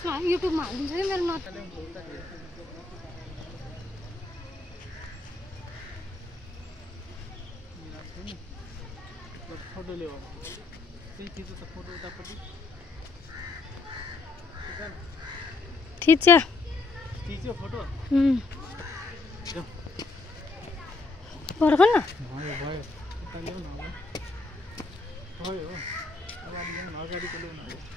यसमा युट्युबमा हालिदिन्छ कि मेरो नट फोटो ल्याऊ त्यही खिच्छ त फोटो उतापट्टि खिच्यो खिच्यो फोटो पर्ख न भयो भयो उता ल्याउ न भयो हो अगाडि ल्याउ न अगाडिको ल्याउ न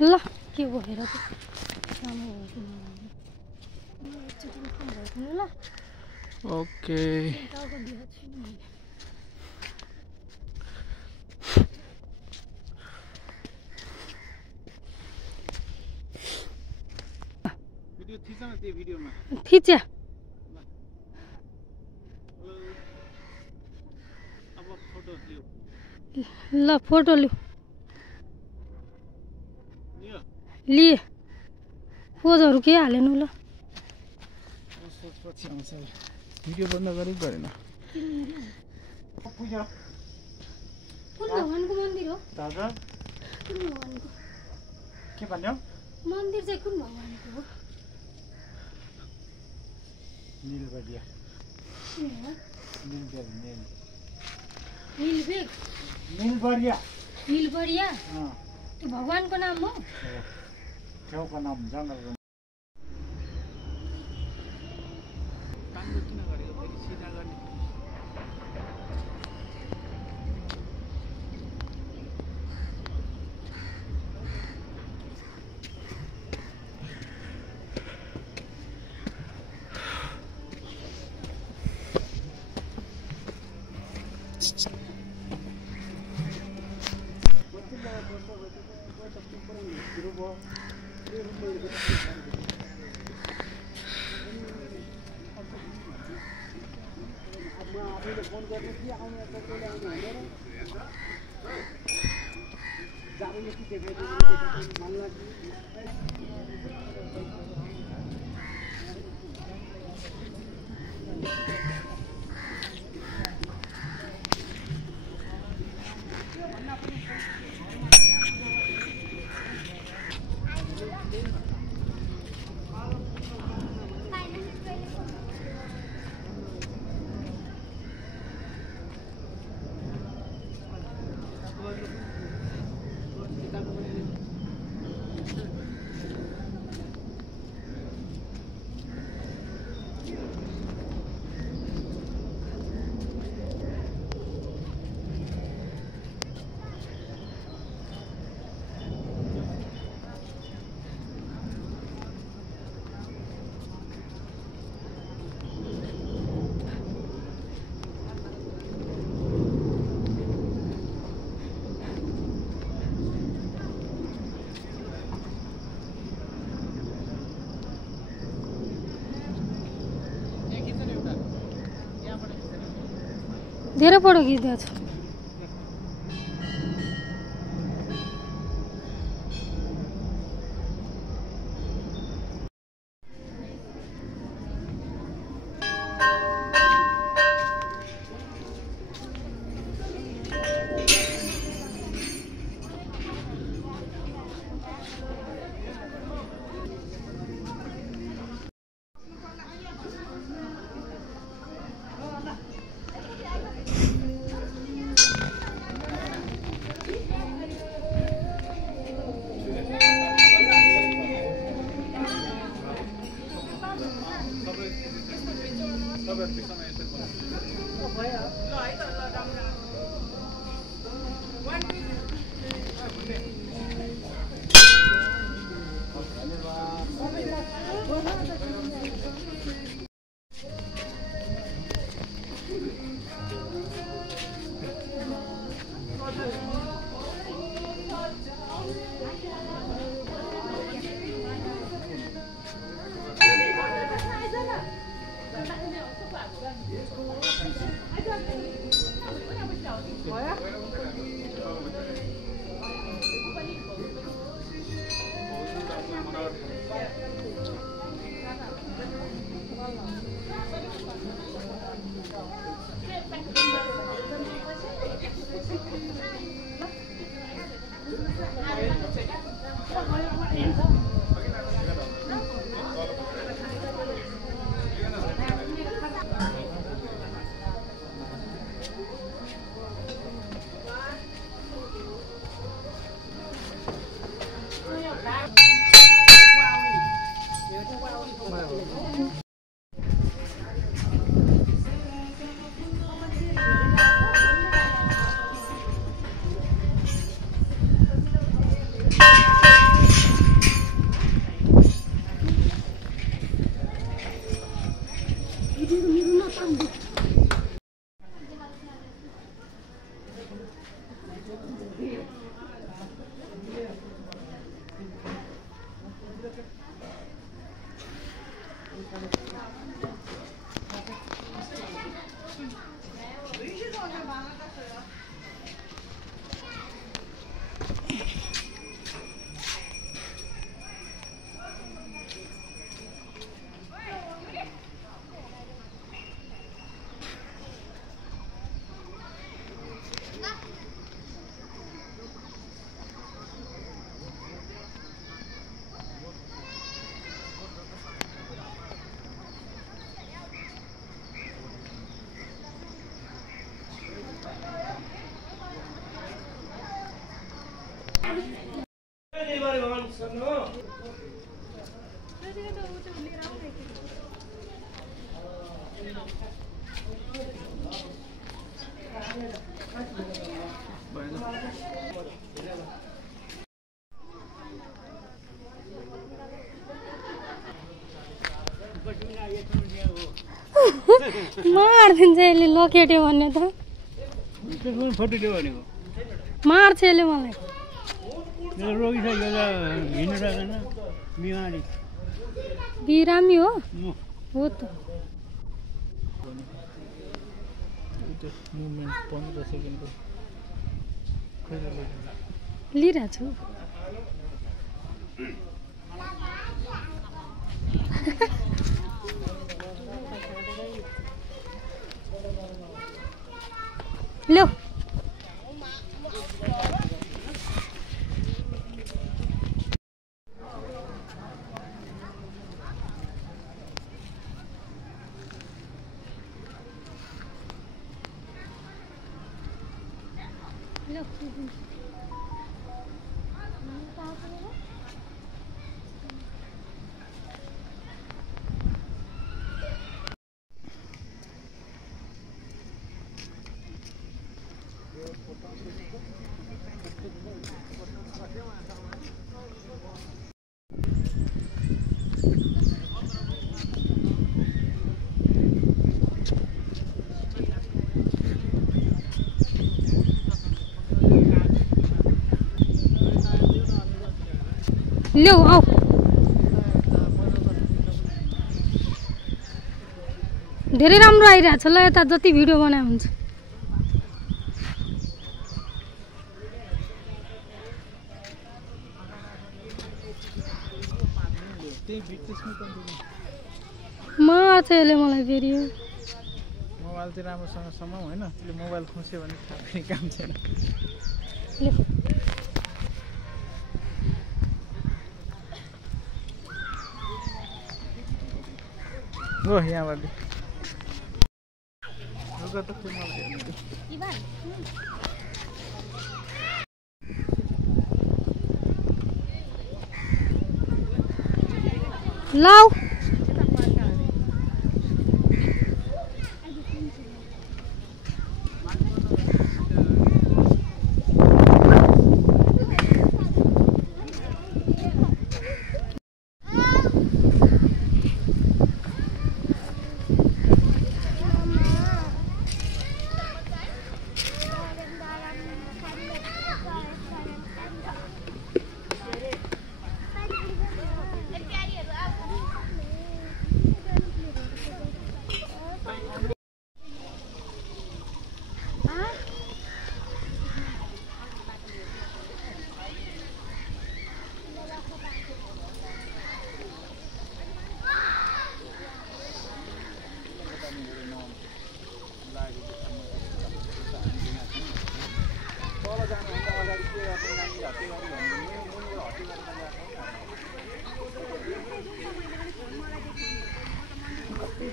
ल के भएर ल ओके भिडियो खिच न त्यो भिडियोमा खिच्यो अब फोटो लिऊ ल फोटो लिऊ लियो लिए पोजहरू के हालेनु ल सोचपछि आउँछ भिडियो बन्द गरेको गरेन पूजा कुन भगवानको मन्दिर हो दादा कुन भगवानको के भन्यो मन्दिर चाहिँ कुन भगवानको हो नीलबडिया नीलबेग नीलबडिया नीलबडिया त्यो भगवानको नाम हो ठाउँको नाम जङ्गलको किन गरेको फेरि सिधा गर्ने फोन गर्नु कि आउने कसैले आउने भनेर जाबले कि देखाइदिनु मन लाग्यो धेरै फोटो खिच्दै छ मारिदिन्छ यसले लकेट्यो भन्ने त मार्छ यसले मलाई बिरामी हो त लिइरहेको छु लो लो आऊ धेरै राम्रो आइरहेछ ल यता जति भिडियो बनाए हुन्छ मार्छ यसले मलाई फेरि मोबाइल चाहिँ राम्रोसँग समाउ हैन त्यसले मोबाइल खोस्यो भने थाहा काम छैन ओ यहाँबाट लाऊ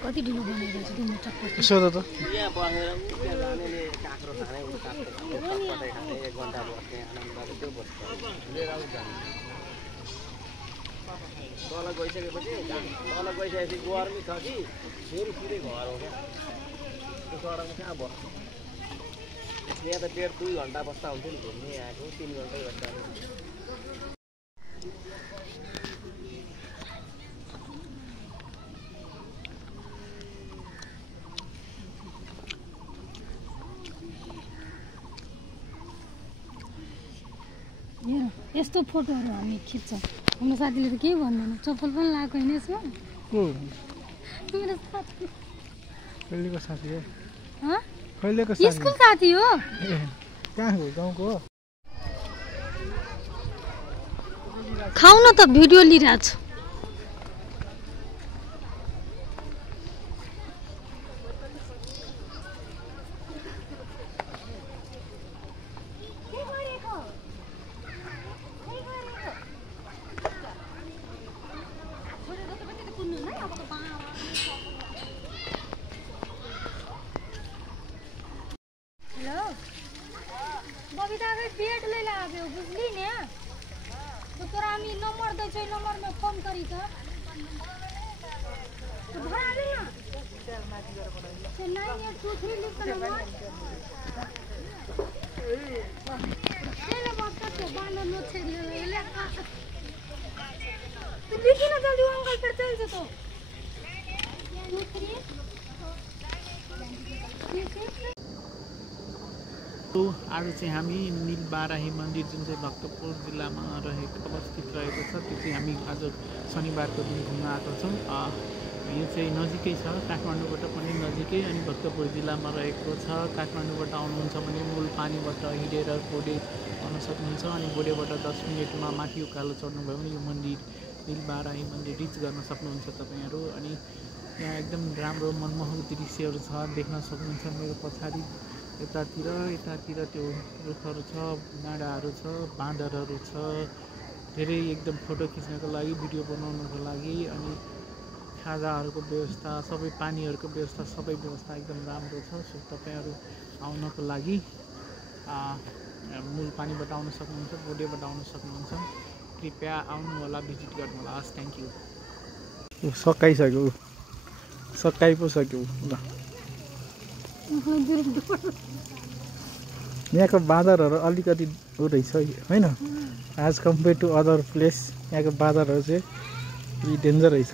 कति ढिलो बनाइरहेछ तिम्रो चप्पल सोध त यहाँ बसेर उता जानेले काँक्रो खाने उता पटाइ खाने 1 घण्टा बस्ने आनन्द गरेर त्यो बस्छ लिएर आउँछ तल गइसकेपछि तल गइसकेपछि गर्मी छ कि फेरि सिधै घर हो क्या त्यो सडकमा कहाँ बस्छ यहाँ त 1.5-2 घण्टा बस्दा हुन्थ्यो नि घुम्ने आएको 3 घण्टै बस्दा यस्तो फोटोहरू हामी खिच्छौँ। हाम्रो साथीले त केही भन्दैन, चप्पल पनि लगाएको होइन यसमा। को मेरो साथी कहिलेको साथी हो? हँ कहिलेको साथी? स्कुल साथी हो। कहाँ हो? गाउँको हो? खाऊ न त, भिडियो लिइरहेको छु। हेलो बबीताकै पेट ले लाग्यो बुझली ने, तो तोरा हामी नंबर दै छै, नंबर में फोन करी त भरा दे ना। 9823 लिख के नंबर चले बात के बांध नो छेड़ ले तू लिखी ना जल्दी, अंकल फिर चल जतो 23 आज चाहिँ हामी नीलबाराही मन्दिर जुन चाहिँ भक्तपुर जिल्लामा अवस्थित रहेको छ, त्यो चाहिँ हामी आज शनिबारको दिन घुम्न आएको छौँ। यो चाहिँ नजिकै छ, काठमाडौँबाट पनि नजिकै, अनि भक्तपुर जिल्लामा रहेको छ। काठमाडौँबाट आउनुहुन्छ भने मूलपानीबाट हिँडेर बोडे आउन सक्नुहुन्छ, अनि बोडेबाट 10 मिनटमा माथि उकालो चढ्नुभयो भने यो मन्दिर नीलबाराही मन्दिर रिच गर्न सक्नुहुन्छ तपाईँहरू। अनि यहाँ एकदम राम्रो मनमोहक दृश्यहरू छ, देख्न सक्नुहुन्छ मेरो पछाडि। यतातिर त्यो रुखहरू छ, डाँडाहरू छ, बाँदरहरू छ, धेरै एकदम फोटो खिच्नको लागि, भिडियो बनाउनको लागि, अनि खाजाहरूको व्यवस्था, सबै पानीहरूको व्यवस्था, सबै व्यवस्था एकदम राम्रो छ। सो तपाईँहरू आउनको लागि मूलपानीबाट आउन सक्नुहुन्छ, बोडेबाट आउन सक्नुहुन्छ। कृपया आउनु होला, भिजिट गर्नु होला। हस्, थ्याङ्क यू। सकाइ पो सक्यो ल। यहाँको बाँदरहरू अलिकति उ रहेछ होइन, as compared to other place. यहाँको बाँदरहरू चाहिँ डेन्जर रहेछ।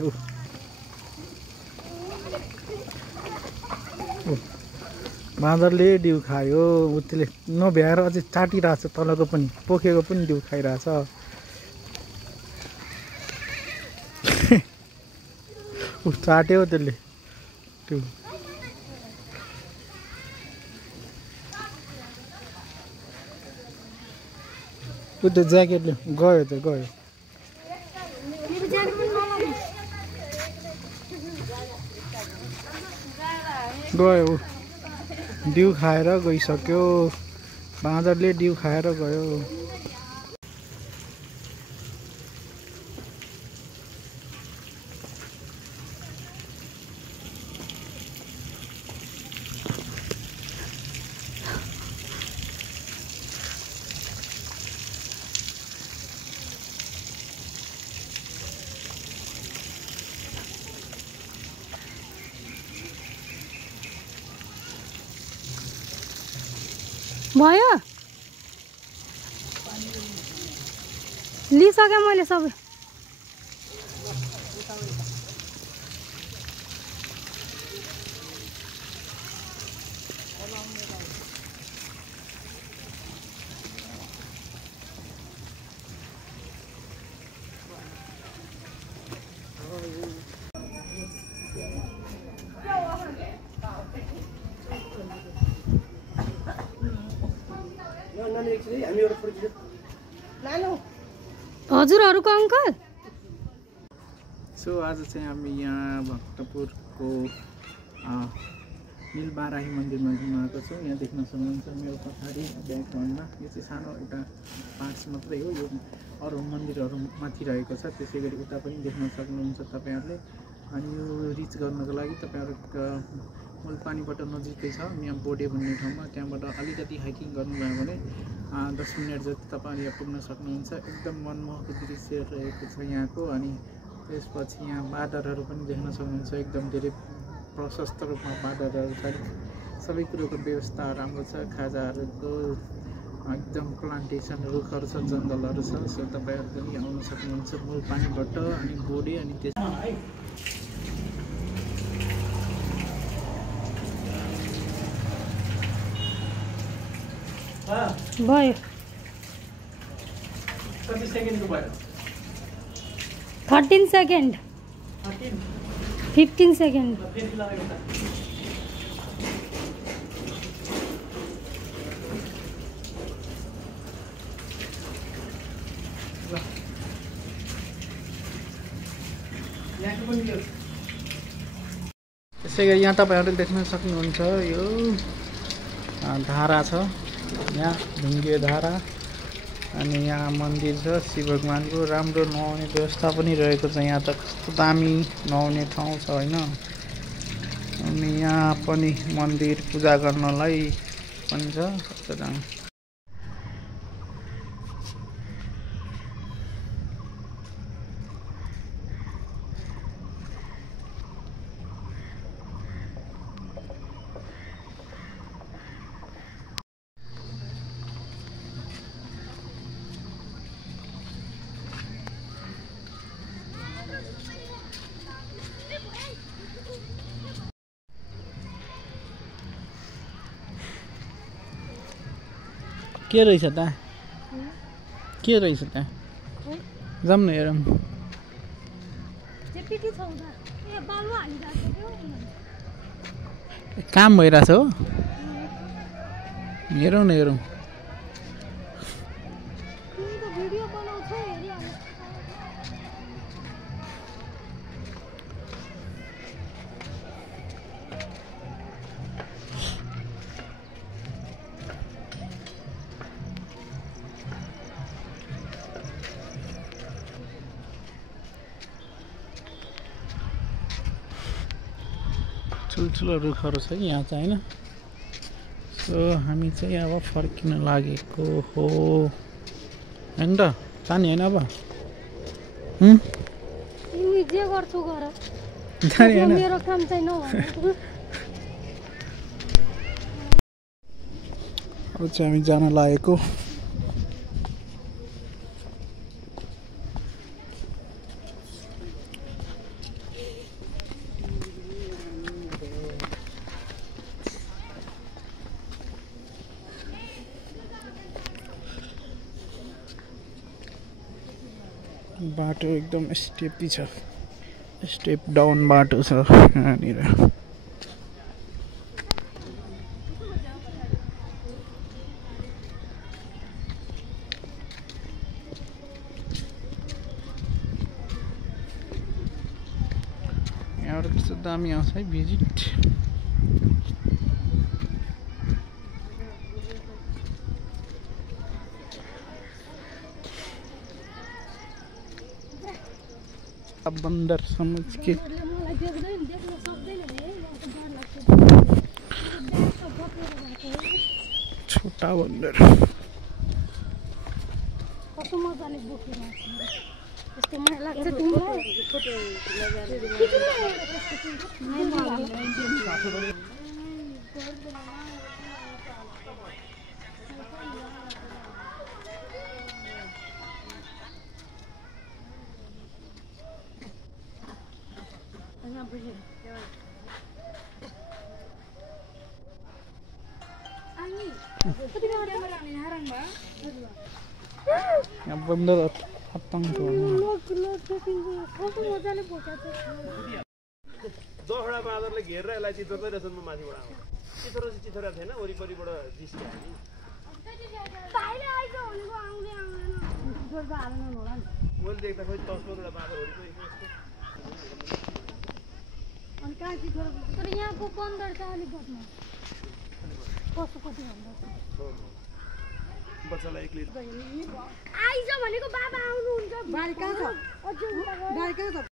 बाँदरले डिउ खायो, त्यसले नभ्याएर अझै चाटिरहेछ, तलको पनि पोखेको पनि डिउ खाइरहेछ। चाट्यो त्यसले त्यो। त्यो ज्याकेटले गयो त गयो। गयो डिउ खाएर गइसक्यो, बाँदरले डिउ खाएर गयो। भयो लिइसकेँ मैले सबै। हजुरहरूको अङ्कल। सो आज चाहिँ हामी यहाँ भक्तपुरको नीलबाराही मन्दिरमा घुम्न आएको छौँ। यहाँ देख्न सक्नुहुन्छ मेरो पछाडि ब्याकग्राउन्डमा यो चाहिँ सानो एउटा पार्ट्स मात्रै हो, यो अरू मन्दिरहरू माथि रहेको छ, त्यसै गरी उता पनि देख्न सक्नुहुन्छ तपाईँहरूले। अनि यो रिच गर्नको लागि तपाईँहरू मूलपानीबाट नजिकै छ, यहाँ बोडे भन्ने ठाउँमा, त्यहाँबाट अलिकति हाइकिङ गर्नुभयो भने 10 मिनट जति तपाईँहरू यहाँ पुग्न सक्नुहुन्छ। एकदम मनमोहक दृश्य रहेको छ यहाँको। अनि त्यसपछि यहाँ बाँदरहरू पनि देख्न सक्नुहुन्छ, एकदम धेरै प्रशस्त रूपमा बाँदरहरू छ। सबै कुरोको व्यवस्था राम्रो छ, खाजाहरूको एकदम प्लान्टेसन रुखहरू छ, जङ्गलहरू छ। सो तपाईँहरू पनि आउन सक्नुहुन्छ मूलपानीबाट, अनि बोडे, अनि त्यस भयो। कति सेकेन्डको भयो 13 सेकेन्ड 15 सेकेन्ड फेरि लगाएको त त्यसै गरी यहाँ तपाईँहरूले देख्न सक्नुहुन्छ यो धारा छ यहाँ ढुङ्गे धारा अनि यहाँ मन्दिर छ शिव भगवानको राम्रो नुहाउने व्यवस्था पनि रहेको छ यहाँ त कस्तो दामी नुहाउने ठाउँ छ होइन अनि यहाँ पनि मन्दिर पूजा गर्नलाई पनि छ कस्तो दामी के रहेछ त के रहेछ त जाऊँ न हेरौँ काम भइरहेछ हो हेरौँ न हेरौँ ठुल्ठुलो रुखहरू छ कि यहाँ चाहिँ होइन सो हामी चाहिँ अब फर्किन लागेको हो होइन त जाने होइन अब जे गर्छु गर जाने होइन मेरो काम चाहिँ नभए अब चाहिँ हामी जान लागेको बाटो एकदम स्टेपी छ स्टेप डाउन बाटो छ यहाँनिर यहाँबाट कस्तो दामी आउँछ है भिजिट बंदर समझ के छोटा बंदर कस्तो मजाले बोकिरहेको छ यस्तो मलाई लाग्छ तिमीलाई यहाँ बंदर आतंक दसवटा बाँदरले घेरेर यसलाई चितोर्दै रहेछन् म माथिबाट आउँदा चितोरा थिएन वरिपरिबाट जिस्क्यो मैले देख्दा खोइ 10-15वटा बाँदर तर यहाँको बन्दर चाहिँ अलिक बदमास कसो कति भन्दा बच्चालाई एक्लै आइज भनेको बाबा आउनुहुन्छ बारी कहाँ छ